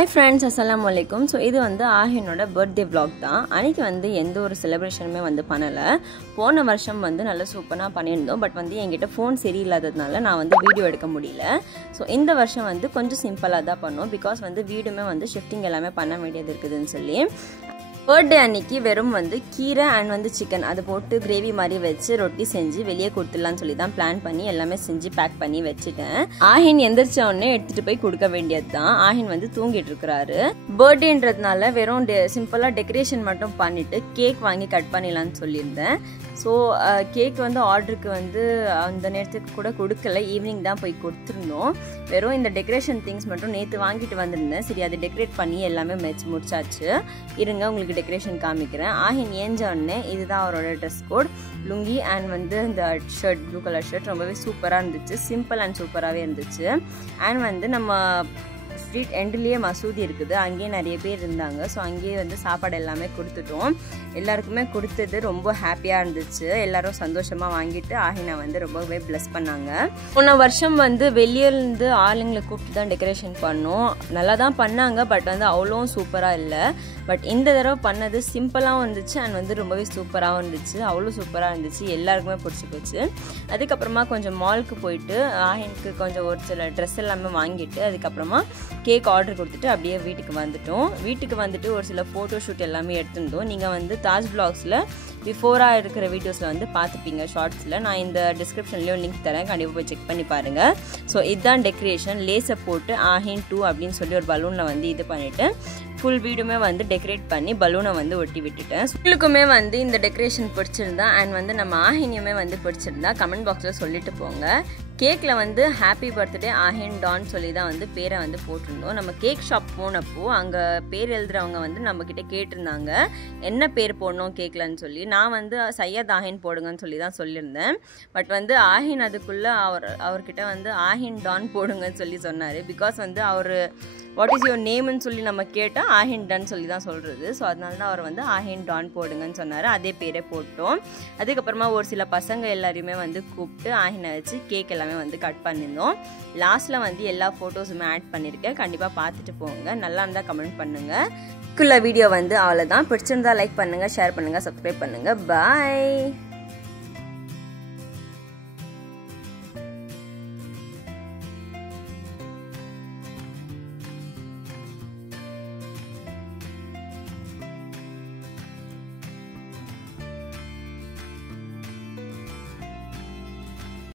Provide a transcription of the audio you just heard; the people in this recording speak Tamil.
Hi friends, assalamu alaikum. So இது வந்து ஆஹினோட பர்த்டே vlog தான். அன்னைக்கு வந்து எந்த ஒரு செலிப்ரேஷனுமே வந்து பண்ணல. போன வருஷம் வந்து நல்ல சூப்பரா பண்ணியிருந்தோம். பட் வந்து என்கிட்ட ஃபோன் சரியில்லாததனால நான் வந்து வீடியோ எடுக்க முடியல. ஸோ இந்த வருஷம் வந்து கொஞ்சம் சிம்பிளாக தான் பண்ணோம். பிகாஸ் வந்து வீடுமே வந்து ஷிஃப்டிங் எல்லாமே பண்ண வேண்டியது இருக்குதுன்னு சொல்லி பர்த்டே அன்னைக்கு வெறும் வந்து கீரை அண்ட் வந்து சிக்கன் அது போட்டு கிரேவி மாதிரி வச்சு ரொட்டி செஞ்சு வெளியே கொடுத்துடலான்னு சொல்லி தான் பிளான் பண்ணி எல்லாமே செஞ்சு பேக் பண்ணி வச்சுட்டேன். ஆஹின் எந்திரிச்ச உடனே எடுத்துட்டு போய் கொடுக்க வேண்டியது தான். ஆஹின் வந்து தூங்கிட்டு இருக்கிறாரு. பர்த்டேன்றதுனால வெறும் சிம்பிளாக டெக்கரேஷன் மட்டும் பண்ணிட்டு கேக் வாங்கி கட் பண்ணிடலான்னு சொல்லியிருந்தேன். ஸோ கேக் வந்து ஆர்டருக்கு வந்து அந்த நேரத்துக்கு கூட கொடுக்கல, ஈவினிங் தான் போய் கொடுத்துருந்தோம். வெறும் இந்த டெக்கரேஷன் திங்ஸ் மட்டும் நேற்று வாங்கிட்டு வந்திருந்தேன். சரி அதை டெக்கரேட் பண்ணி எல்லாமே முடிச்சாச்சு. இருங்க உங்களுக்கு டெக்கரேஷன் காமிக்கிறேன். ஆஹின் ஏஞ்ச உடனே இதுதான் அவரோட ட்ரெஸ் கோட், லுங்கி அண்ட் வந்து இந்த ஷர்ட், ப்ளூ கலர் ஷர்ட் ரொம்பவே சூப்பராக இருந்துச்சு. சிம்பிள் அண்ட் சூப்பராகவே இருந்துச்சு. அண்ட் வந்து நம்ம ஸ்ட்ரீட் எண்ட்லேயே மசூதி இருக்குது, அங்கேயே நிறைய பேர் இருந்தாங்க. ஸோ அங்கேயே வந்து சாப்பாடு எல்லாமே கொடுத்துட்டோம். எல்லாருக்குமே கொடுத்தது ரொம்ப ஹாப்பியாக இருந்துச்சு. எல்லாரும் சந்தோஷமாக வாங்கிட்டு ஆஹினா வந்து ரொம்பவே ப்ளஸ் பண்ணாங்க. போன வருஷம் வந்து வெளியிலேருந்து ஆளுங்களை கூப்பிட்டு தான் டெக்கரேஷன் பண்ணோம். நல்லா தான் பண்ணாங்க, பட் வந்து அவ்வளோ சூப்பராக இல்லை. பட் இந்த தடவை பண்ணது சிம்பிளாகவும் இருந்துச்சு அண்ட் வந்து ரொம்பவே சூப்பராகவும் இருந்துச்சு. அவ்வளோ சூப்பராக இருந்துச்சு, எல்லாருக்குமே பிடிச்சி போச்சு. அதுக்கப்புறமா கொஞ்சம் மாலுக்கு போயிட்டு ஆஹினுக்கு கொஞ்சம் ஒரு சில ட்ரெஸ் எல்லாமே வாங்கிட்டு அதுக்கப்புறமா கேக் ஆர்டர் கொடுத்துட்டு அப்படியே வீட்டுக்கு வந்துட்டோம். வீட்டுக்கு வந்துட்டு ஒரு சில ஃபோட்டோ ஷூட் எல்லாமே எடுத்துருந்தோம். நீங்கள் வந்து தாஜ் vlogsல பிஃபோராக இருக்கிற வீடியோஸில் வந்து பார்த்துப்பீங்க, ஷார்ட்ஸில். நான் இந்த டிஸ்கிரிப்ஷன்லேயும் லிங்க் தரேன், கண்டிப்பாக போய் செக் பண்ணி பாருங்கள். ஸோ இதுதான் டெக்கரேஷன். லேஸை போட்டு ஆஹின் 2 அப்படின்னு சொல்லி ஒரு பலூனில் வந்து இது பண்ணிவிட்டு ஃபுல் வீடுமே வந்து டெக்கரேட் பண்ணி பலூனை வந்து ஒட்டி விட்டுட்டேன். உங்களுக்குமே வந்து இந்த டெக்கரேஷன் பிடிச்சிருந்தா அண்ட் வந்து நம்ம ஆஹினியுமே வந்து பிடிச்சிருந்தா கமெண்ட் பாக்ஸில் சொல்லிட்டு போங்க. கேக்கில் வந்து ஹாப்பி பர்த்டே ஆஹின் டான் சொல்லி தான் வந்து பேரை வந்து போட்டிருந்தோம். நம்ம கேக் ஷாப் போனப்போ அங்கே பேர் எழுதுறவங்க வந்து நம்மக்கிட்ட கேட்டிருந்தாங்க என்ன பேர் போடணும் கேக்கில்னு சொல்லி. நான் வந்து சையத் ஆஹின் போடுங்கன்னு சொல்லி தான் சொல்லியிருந்தேன். பட் வந்து ஆஹின் அதுக்குள்ளே அவர்கிட்ட வந்து ஆஹின் டான் போடுங்கன்னு சொல்லி சொன்னார். பிகாஸ் வந்து அவர் வாட் இஸ் யுவர் நேம்னு சொல்லி நம்ம கேட்டால் ஆஹின் டான் சொல்லி தான் சொல்கிறது. ஸோ அதனால தான் அவர் வந்து ஆஹின் டான் போடுங்கன்னு சொன்னார். அதே பேரே போட்டோம். அதுக்கப்புறமா ஒரு சில பசங்க எல்லாரையுமே வந்து கூப்பிட்டு ஆஹினை வச்சு கேக் எல்லாமே வந்து கட் பண்ணியிருந்தோம். லாஸ்ட்டில் வந்து எல்லா ஃபோட்டோஸுமே ஆட் பண்ணியிருக்கேன், கண்டிப்பாக பார்த்துட்டு போங்க. நல்லா இருந்தால் கமெண்ட் பண்ணுங்கள். வீடியோ வந்து அவ்வளோதான். பிடிச்சிருந்தா லைக் பண்ணுங்கள், ஷேர் பண்ணுங்கள், சப்ஸ்கிரைப் பண்ணுங்கள். பாய்.